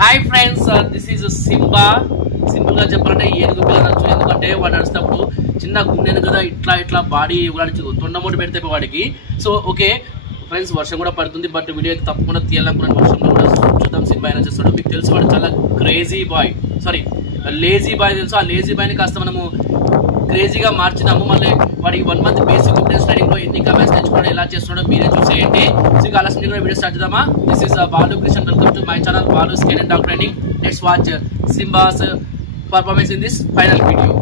Hi friends, this is Simba. Simple గా చెప్పాలంటే ఏనుగు పిల్ల నచ్చు. ఎందుకంటే వాడు నడిచినప్పుడు చిన్న గుండెను కదా ఇట్లా ఇట్లా బాడీ తొండమూటి పెడితే వాడికి. సో ఓకే ఫ్రెండ్స్, వర్షం కూడా పడుతుంది, బట్ వీడియో అయితే తప్పకుండా తీయాలనుకున్నాను. వర్షంలో కూడా చూద్దాం సింబా అయినా చేస్తాడు. మీకు తెలుసు వాడు చాలా crazy boy, sorry lazy bye తెలుసు. ఆ లేజీ బాయ్ని కాస్త మనము క్రేజీగా మార్చినాము. మళ్ళీ వాడికి 1 మంత్ బేసిక్ ఫిట్నెస్ ట్రైనింగ్ లో ఎన్ని కమాండ్స్ తెచ్చుకోవడం ఎలా చేస్తున్నాడో మీరే చూసేయండి. సో ఇంకా ఆలస్యం కూడా వీడియో స్టార్ట్ చేద్దామా. This is Balu Krishna, welcome to my channel Balu skin and dog training. Let's watch Simba's performance in this final video.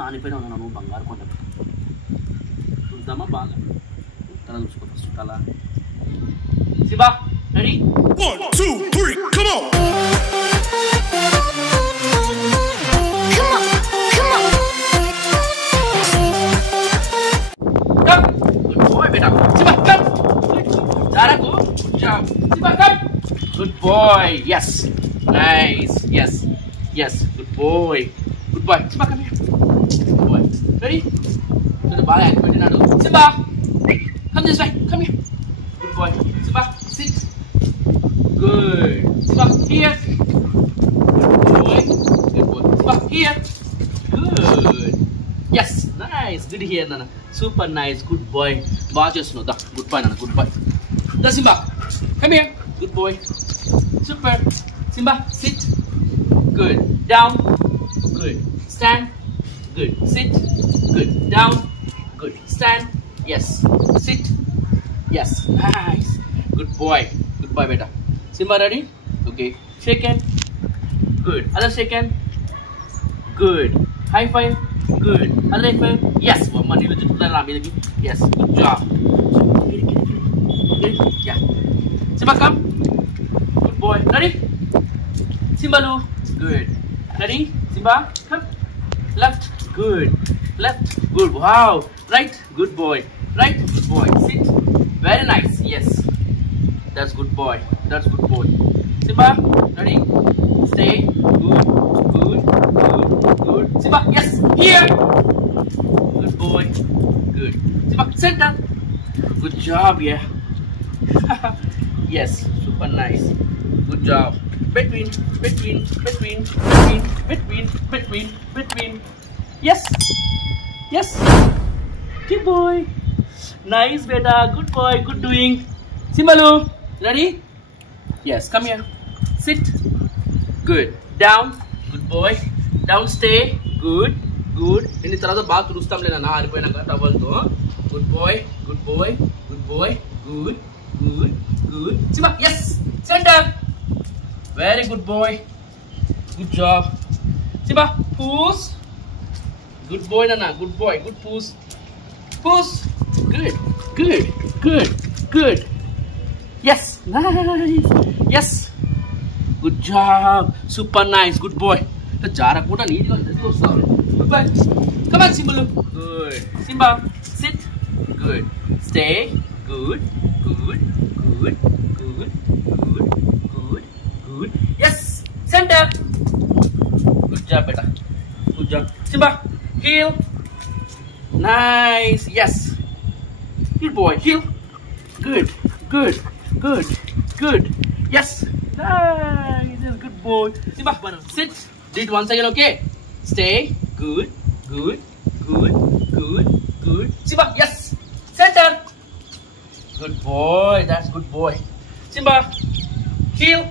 నానిపైన ఉన్నాను బంగారు కొండ చూద్దామా. బాగా తల చూసుకో ఫస్ట్. తల Simba ready, 1 2 3 come on. Good boy. Yes. Nice. Yes. Yes. Good boy. Good boy. Simba, come here. Good boy. Ready? So the ball activated now. Simba, come this way. Come here. Good boy. Simba, sit. Good. Simba, here. Good boy. Good boy. Simba, here. Good. Yes. Nice. Good here, Nana. Super nice. Good boy. Watch us now. Good boy, Nana. Good boy. The Simba, come here. Good boy. Super. Simba, sit. Good. Down. Good. Stand. Good. Sit. Good. Down. Good. Stand. Yes. Sit. Yes. Nice. Good boy. Good boy, beta. Simba, ready? Okay. Shake hand. Good. Other shake hand. Good. High five. Good. Other high five. Yes. Yes. Good job. Yeah. Simba, come. Good boy. Ready? Simba, Lu. Good. Ready? Simba, come. Left. Good. Left. Good. Wow. Right. Good boy. Right. Good boy. Sit. Very nice. Yes. That's good boy. That's good boy. Simba, ready? Stay. Good. Good. Good. Good. Simba, yes. Here. Good boy. Good. Simba, center. Good job. Yeah. Yes, super nice. Good job. Between. Yes. Yes. Good boy. Nice, beta. Good boy. Good doing. Simbalu, ready? Yes, come here. Sit. Good. Down. Good boy. Down, stay. Good. Good. In the other bath, Rustam Lena, towel. Good boy. Good boy. Good boy. Good. Good. Good. Simba, yes. Center. Very good boy. Good job. Simba, push. Good boy, Nana. Good boy. Good push. Push. Good. Good. Good. Good. Yes. Nice. Yes. Good job. Super nice. Good boy. The Jara kuda need you. Good boy. Come on, Simba. Good. Simba, sit. Good. Stay. Good. Good. Good. Good. Good. Good. Good. Yes. Center. Good job, beta. Good job. Simba, heel. Nice. Yes. Good boy. Heel. Good. Good. Good. Good. Yes. Nice. Good boy. Simba, sit. Do it once again, okay? Stay. Good. Good. Good. Good. Good. Simba, yes. Center. Good boy. That's good boy. Simba, heel.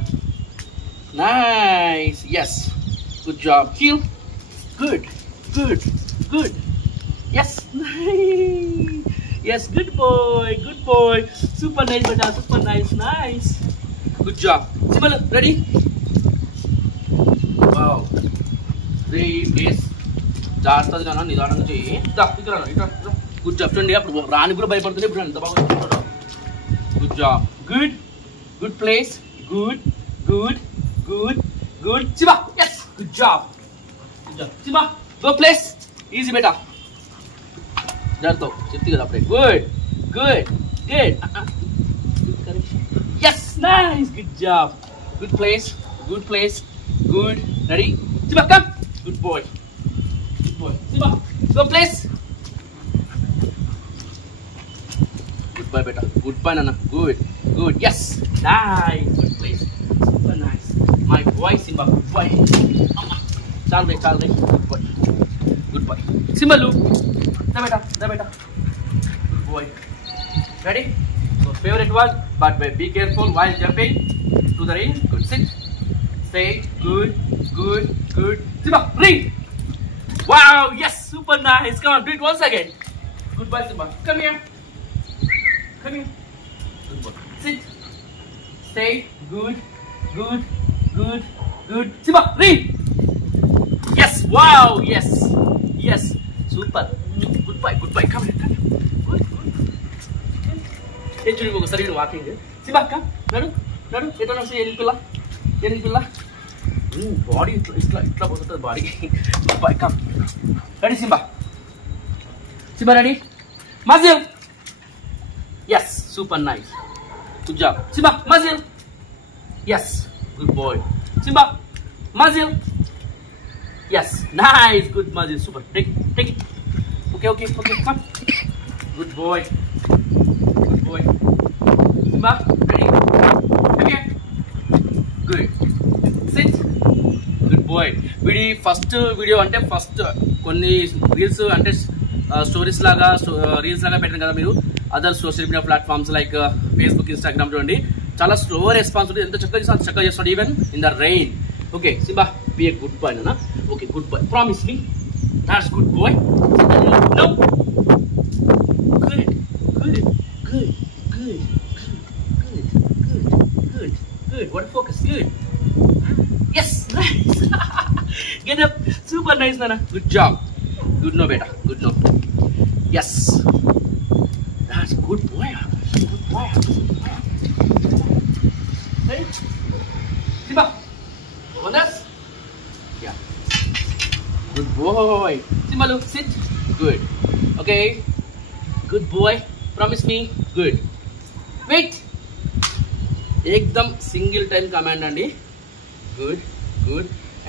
Nice. Yes. Good job. Heel. Good. Good. Good. Yes. Nice. Yes. Good boy. Good boy. Super nice, beta. Super nice. Nice. Good job. Simba, ready? Wow. 3 days. జాగ్రత్తగా నాన్న నిదానంగా చెయ్యి. Good job. చూడండి అప్పుడు రాని కూడా భయపడుతుంది. ఇప్పుడు ఎంత బాగా good job. Good. Good place. Good. Good. Good. Good. Simba, yes. Good job. Good job. Simba, go place. Easy beta. జాగ్రత్త చెప్తి కదా అప్పుడే. Good. Good. Good. Yes. Nice. Good job. Good place. Good place. Good. Ready? Simba, come. Good boy. Good boy. Simba, go place. Good boy, beta. Good boy, Nana. Good. Good. Yes. Nice. Good place. Super nice. My boy. boy, Simba. Good boy. Chal re. Good boy. Good boy. Simba, look. Da beta. Good boy. Ready? So favorite one, but be careful while jumping to the ring. Good. Sit. Stay. Good. Simba, ring. Wow. Yes. Super nice. Come on. Do it once again. Good boy, Simba. Come here. Good boy. Sit. Stay. Good. Simba, ring. Yes. Wow. Yes. Super. Good boy. Come here. Good. Actually, we go start walking. Simba, come. Nadu. Ito na si Yenil Pilla. Body itla bosata body. Good boy, come. Ready, Simba? Ready? Mazil. Yes. Super nice. Good job. Simba, Mazil. Yes. Good boy. Simba, Mazil. Yes. Nice. Good Mazil. Super. Take it. Okay. Come. Good boy. Simba, ready? Come here. Good. Sit. Good boy. వీడి first video అంటే first కొన్ని reels అంటే stories లాగా reels లాగా పెట్టారు కదా మీరు other social media platforms like Facebook, Instagram చూడండి. చాలా స్లో రెస్పాన్స్ ఉంటుంది. ఎంత చక్కగా చేస్తాడు even in the rain. Okay Simba, be a good boy నాన్న. Okay good boy, promise me. That's good boy. No good. What focus? Good. Yes, nice. Get up. Super nice, Nana. Good job. Good no, beta. Good no. Yes. That's good boy. Ready? Simba. On us? Yeah. Good boy. Simba, look, sit. Good. Okay. Good boy. Promise me. Good. Wait. एकदम single time command अंडी. Good.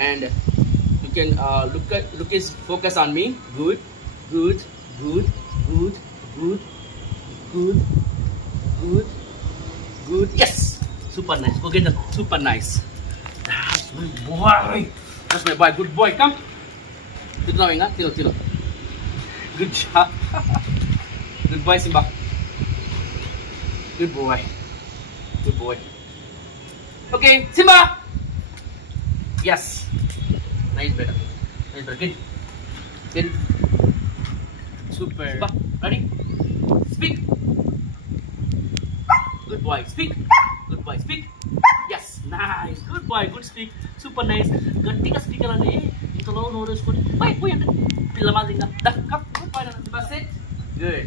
And you can look his focus on me. Good. Yes. Super nice. Go get them. Super nice. That's my boy. Good boy. Come. Good going, huh? Tilo. Good job. Good boy, Simba. Good boy. Okay, Simba. Yes. Nice, better. Good. Super. Simba, ready? Speak. Good boy. Speak. Yes. Nice. Good boy. Good speak. Super nice. Gatiga speaker ane. Intalo noresukoni. Boy ante. Pilla madinga. Come. Good boy. Simba, sit. Good.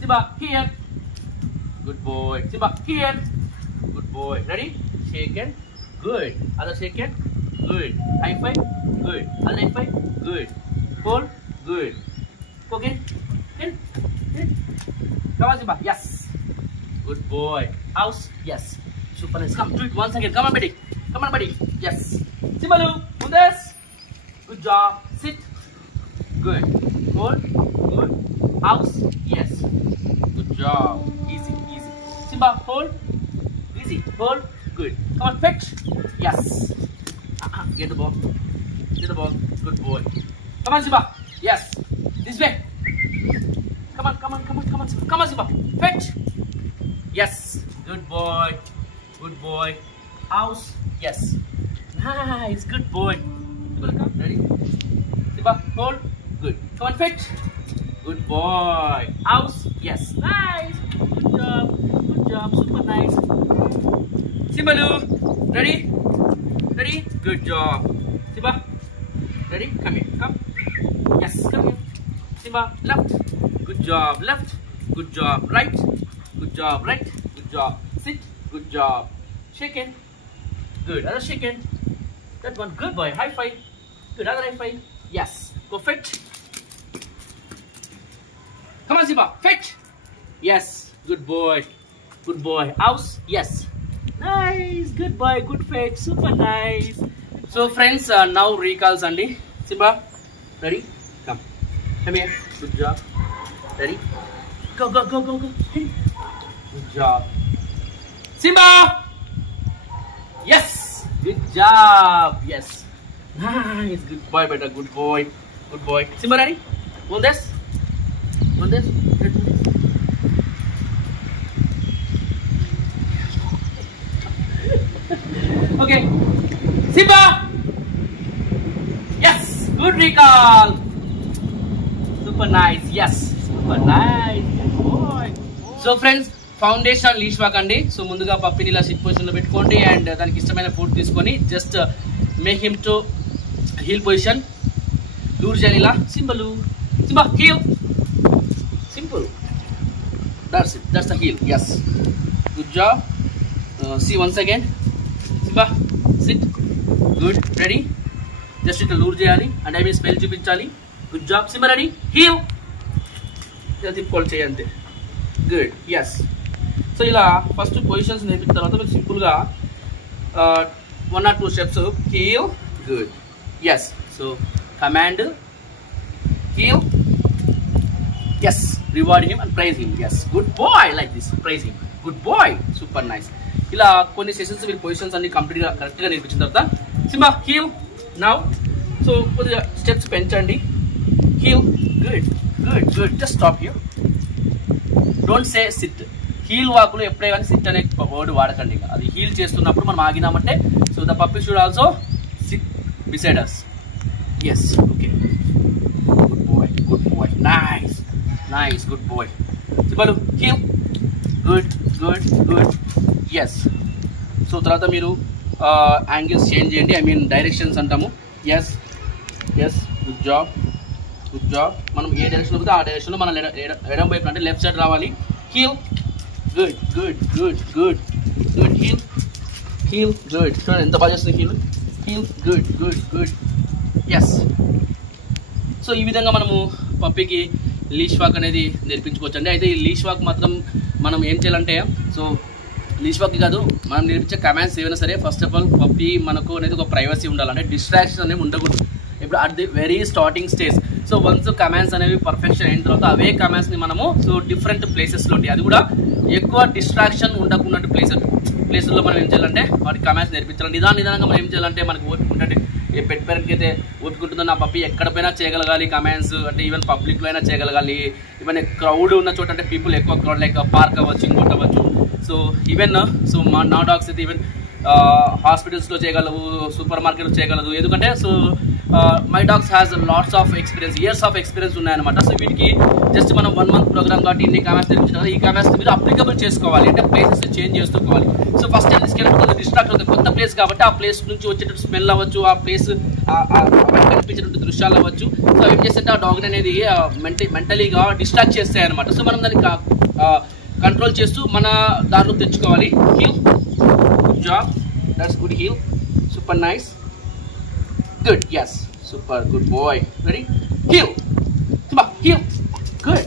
Simba, here. Good boy. Simba, here. Good boy. Ready? Shake it. Good. Other shake it. Good. High five. Good. Other high five. Good. Hold. Good. Okay. In. Come on, Simba. Yes. Good boy. House. Yes. Super nice. Come. Do it once again. Come on, buddy. Yes. Simba, do this. Good job. Sit. Good. Hold. Good. House. Yes. Good job. Easy. Simba, hold. Easy. Hold. Good. Come on, fetch. Yes. Get the ball. Good boy. Come on, Simba. Yes. This way. Come on, Simba. Fetch. Yes. Good boy. House. Yes. Nice. Good boy. Ready? Simba, hold. Good. Come on, fetch. Good boy. House. Yes. Nice. Good job. Super nice. Simba, ready? Good job. Simba, ready? Come here. Come. Yes, come here. Simba, left. Good job. Left. Good job. Right. Good job. Right. Good job. Sit. Good job. Shake it. Good. Other shake it. That one. Good boy. High five. Good. Other high five. Yes. Go fetch. Come on, Simba. Fetch. Yes. Good boy. House. Yes. Nice. Good boy. Good fetch. Super nice. So friends, now recalls Andy. Simba, ready? Come here. Good job. Ready? Go. Good job. Simba. Yes. Good job. Yes. Nice. Good boy, beta. Good boy. Good boy. Simba, ready? Hold this. Hold this. Okay. Simba. Yes. Good recall. Super nice. Yes. Super nice. Good boy. So friends, foundation leash walk అండి. So ముందుగా పప్పిని ఇలా SIT పొజిషన్లో పెట్టుకోండి and దానికి ఇష్టమైన food తీసుకొని just make him to heel position. Lure చేయాలి ఇలా. Simba Simba heel. Simple. That's it. That's the heel. Yes. Good job. See once again. Simba sit. Good. Ready. Just ఇట్లా లూర్ చేయాలి and I mean smell చూపించాలి. Good job. Simba ready. Heel. ఇలా తిప్పుకోవాలి చేయంతే. Good. Yes. So ఇలా first positions నేర్పించిన తర్వాత మీకు సింపుల్గా 1 or 2 steps. Heel. Good. Yes. So command heel. Yes. Reward him and praise him. Yes. Good boy. Like this. Praise him. Good boy. Super nice. ఇలా కొన్ని సెషన్స్ మీరు positions అన్ని కంప్లీట్గా కరెక్ట్గా నేర్పించిన తర్వాత సింబా హీల్ నౌ. సో కొద్దిగా steps పెంచండి. Heel. Good. Good. Good. Just stop here. Don't say sit. Heel వాక్లో ఎప్పుడే కానీ సిట్ అనే వర్డ్ వాడకండి. అది హీల్ చేస్తున్నప్పుడు మనం ఆగినామంటే so the puppy should also sit beside us. Yes. Okay. Good boy. Good boy. Nice. Nice. Good boy. సింబలు heel. Good. Good. Good. Yes. So తర్వాత మీరు యాంగిల్స్ చేంజ్ చేయండి. ఐ మీన్ డైరెక్షన్స్ అంటాము. Yes. Yes. Good job. Good job. మనం ఏ డైరెక్షన్లో పోతే ఆ డైరెక్షన్లో మనం ఎడం వైపు అంటే లెఫ్ట్ సైడ్ రావాలి. Heel. Good. Good. Good. Good. Good. Heel. Heel. Good. చూడండి ఎంత బాగా చేస్తుంది heel. Heel. Good. Good. Good. Yes. So ఈ విధంగా మనము పప్పీకి లీష్ వాక్ అనేది నేర్పించుకోవచ్చు అండి. అయితే ఈ లీష్ వాక్ మాత్రం మనం ఏం చేయాలంటే సో లీష్ వాక్ కాదు మనం నేర్పించే కమాండ్స్ ఏమైనా సరే ఫస్ట్ ఆఫ్ ఆల్ పప్పీ మనకు అనేది ఒక ప్రైవసీ ఉండాలంటే డిస్ట్రాక్షన్ అనేవి ఉండకూడదు. ఇప్పుడు at the very starting stage. So once commands అనేవి పర్ఫెక్షన్ అయిన తర్వాత అవే కమాండ్స్ని మనము సో డిఫరెంట్ ప్లేసెస్లో అది కూడా ఎక్కువ డిస్ట్రాక్షన్ ఉండకుండా ప్లేసుల్లో మనం ఏం చేయాలంటే వాటి కమాండ్స్ నేర్పించాలి. నిదానంగా మనం ఏం చేయాలంటే మనకు ఓపిక ఉంటుంది. ఏ పెట్ పేరెంట్కి అయితే ఓపిక ఉంటుందో నా పప్పీ ఎక్కడ పోయినా చేయగలగాలి కమాండ్స్. అంటే ఈవెన్ పబ్లిక్లో అయినా చేయగలగాలి. ఈవెన్ క్రౌడ్ ఉన్న చోట అంటే పీపుల్ ఎక్కువ క్రౌడ్ లైక్ పార్క్ అవ్వచ్చు ఇంకోటి అవ్వచ్చు. సో ఈవెన్ సో నా డాగ్స్ అయితే ఈవెన్ హాస్పిటల్స్లో చేయగలవు, సూపర్ మార్కెట్లో చేయగలదు. ఎందుకంటే so my dogs has lots of experience, years of experience ఉన్నాయన్నమాట. సో వీటికి జస్ట్ మనం 1 month ప్రోగ్రామ్ కాబట్టి ఇన్ని కమాండ్స్ నేర్పించిన కదా ఈ కమాండ్స్ మీరు అప్లికబుల్ చేసుకోవాలి. అంటే ప్లేసెస్ చేంజ్ చేసుకోవాలి. సో ఫస్ట్ టైం తీసుకెళ్ళినప్పుడు డిస్ట్రాక్ట్ అవుతుంది. కొత్త ప్లేస్ కాబట్టి ఆ ప్లేస్ నుంచి వచ్చేటట్టు స్మెల్ అవ్వచ్చు, ఆ ప్లేస్ కనిపించేటట్టు దృశ్యాలు అవ్వచ్చు. సో ఏం చేస్తే ఆ డాగ్ అనేది మెంటలీగా డిస్ట్రాక్ట్ చేస్తాయి అనమాట. సో మనం దానికి కంట్రోల్ చేస్తూ మన దారిలో తెచ్చుకోవాలి. Heel. Good job. That's good heel. Super nice. Good. Yes. Super. Good boy. Ready? Heel. Come on. Heel. Good.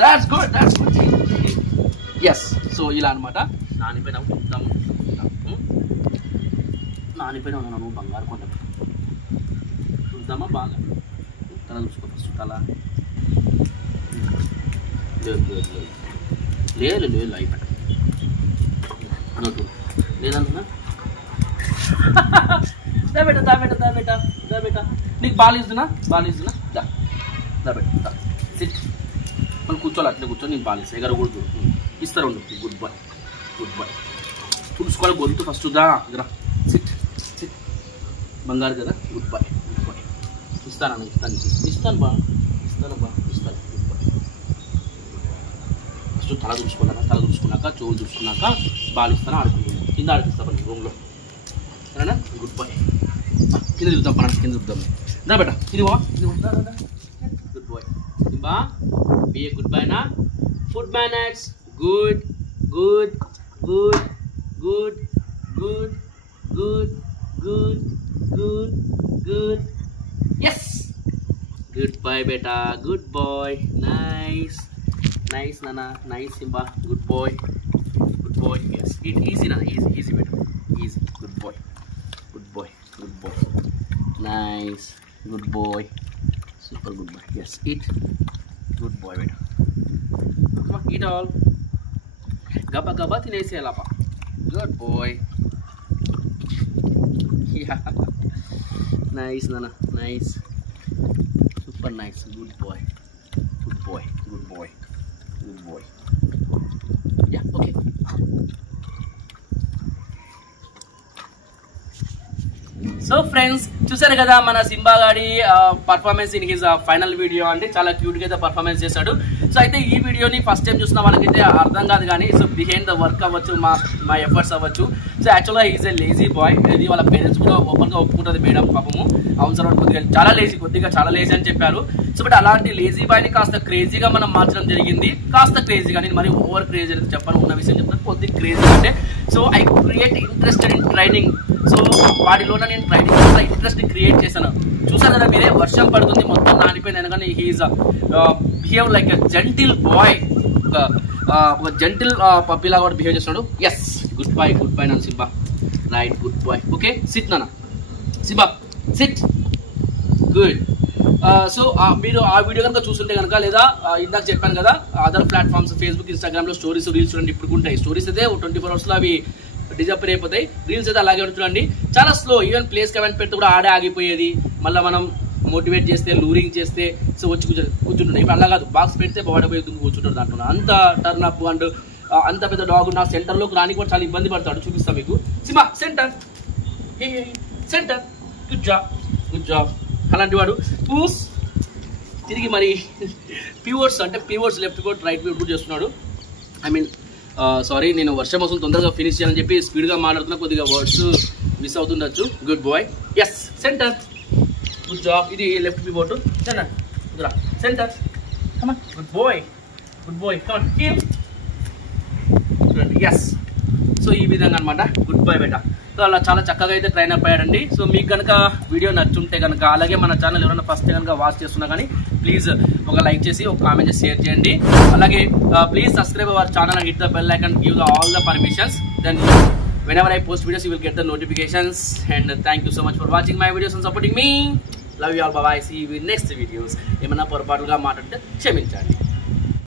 That's good. That's good. Heel. Yes. So ఇలా అన్నమాట. నానిపైన ఉంటాము. నానిపైన ఉన్నాను బంగారు కొండ. చూద్దామా బాగా. తల చూసుకో ఫస్ట్ తల. లేదు అయిపోయి. లేదన్నా దా బేటా నీకు బాల్ ఇస్తున్నా దా బేటా సిట్. మనం కూర్చోవాలి అట్లా కూర్చొని నీకు బాల్ ఇస్తా. ఎగరకూడదు. ఇస్తారు ఉండు. Good boy. చూసుకోవాలి గొంతు ఫస్ట్ దా సిట్ బంగారు కదా. Good boy. ఇస్తాను బా గుడ్ బాయ్. ఫస్ట్ తల చూసుకున్నాక చెవులు చూసుకున్నాక బాల్ ఇస్తాను ఆడుకుంటున్నాను. కింద ఆడిపిస్తా పని రూమ్లో సరేనా. Good boy. కింద చూద్దాం దా బేటా ఇది గుడ్ బాయ్. బా బి ఏ గుడ్ బాయ్ నా. Food manners. Good. Yes. Good boy బేటా. Good boy. నైస్ నానా. Nice Simba. Good boy. Yes. It easy నానా. ఈజీ బేటా. Easy. Good boy. Nice. Good boy. Super good boy. Yes. Eat. Good boy, beta. Come on, eat all. Gaba tinese alapa. Good boy. Yeah. Nice, Nana. Nice. Super nice. Good boy. Good boy. Good boy. Good boy. Yeah, okay. So friends చూసారు కదా మన Simba గాడి performance in his final video అంటే చాలా క్యూట్గా అయితే performance చేశాడు. So అయితే ఈ వీడియోని ఫస్ట్ టైం చూసిన వాళ్ళకైతే అర్థం కాదు కానీ సో బిహైండ్ ద వర్క్ అవ్వచ్చు, మా ఎఫర్ట్స్ అవ్వచ్చు. సో యాక్చువల్గా ఈజ్ ఏ లేజీ బాయ్. ఇది వాళ్ళ పేరెంట్స్ కూడా ఓపెన్గా ఒప్పుకుంటుంది మేడం పాపము. అవును సార్ కొద్దిగా చాలా లేజీ అని చెప్పారు. సో బట్ అలాంటి లేజీ బాయ్ని కాస్త క్రేజీగా మనం మార్చడం జరిగింది. కాస్త క్రేజీగా, నేను మరి ఓవర్ క్రేజీ అయితే చెప్పాను, ఉన్న విషయం చెప్తాను. కొద్దిగా క్రేజీ అంటే so I create interested in training. So వాటిలో నేను ట్రైనింగ్ వల్ల ఇంట్రెస్ట్ క్రియేట్ చేశాను. చూసాను కదా మీరే, వర్షం పడుతుంది, మొత్తం నానిపోయింది. కానీ he's behave like a gentle boy, ఒక జెంటిల్ పప్పీలా కూడా బిహేవ్ చేస్తున్నాడు. ఎస్, గుడ్ బాయ్ నాన్న Simba. Right, good boy. Okay, sit నాన్న సింబా, సిట్. గుడ్. సో మీరు ఆ వీడియో కనుక చూస్తుంటే కనుక, లేదా ఇందాక చెప్పాను కదా అదర్ ప్లాట్ఫామ్స్ ఫేస్బుక్, ఇన్స్టాగ్రామ్లో స్టోరీస్, రీల్స్ చూడండి. ఇప్పుడు ఉంటాయి స్టోరీస్ అయితే 24 hours అవి డిజపర్ అయిపోతాయి. రీల్స్ అయితే అలాగే ఉంటుందండి, చాలా స్లో. ఈవెన్ ప్లేస్ కమెంట్ పెడితే కూడా ఆడే ఆగిపోయేది. మళ్ళీ మనం మోటివేట్ చేస్తే, లూరింగ్ చేస్తే సో వచ్చి కూర్చుంటుండే. ఇప్పుడు అలా కాదు, బాక్స్ పెడితే బాడపోయి కూర్చుంటాడు దాంట్లో. అంత టర్న్ అప్ అండ్ అంత పెద్ద డాగ్ నా సెంటర్లోకి రానికి కూడా చాలా ఇబ్బంది పడతాడు. చూపిస్తాను మీకు. Simba center, center, good job, good job. అలాంటి వాడు పూస్ తిరిగి మరి ప్యూవర్స్ అంటే ప్యూవర్స్ లెఫ్ట్ కోట్ రైట్ కోట్ కూడా చేస్తున్నాడు. ఐ మీన్ సారీ, నేను వర్షం వస్తుంది తొందరగా ఫినిష్ చేయాలని చెప్పి స్పీడ్గా మాట్లాడుతున్నా, కొద్దిగా వర్డ్స్ మిస్ అవుతుండొచ్చు. Good boy. Yes, center, good job. ఇది left pivot. Center, center, come on, good boy, good boy, come on, here. చూడండి, ఎస్. సో ఈ విధంగా అనమాట, గుడ్ బాయ్ బేటా. సో అలా చాలా చక్కగా అయితే ట్రైన్ అప్ అయ్యాడండి. సో మీకు కనుక వీడియో నచ్చుంటే కనుక, అలాగే మన ఛానల్ ఎవరైనా ఫస్ట్ కనుక వాచ్ చేస్తున్నా కానీ ప్లీజ్ ఒక లైక్ చేసి, ఒక కామెంట్ చేసి, షేర్ చేయండి. అలాగే please subscribe our channel and hit the bell icon, give all the permissions. Then whenever I post videos you will get the notifications. And thank you so much for watching my videos and supporting me. Love you all. Bye bye. See you in next videos. ఏమన్నా పొరపాటుగా మాట్లాడితే క్షమించండి.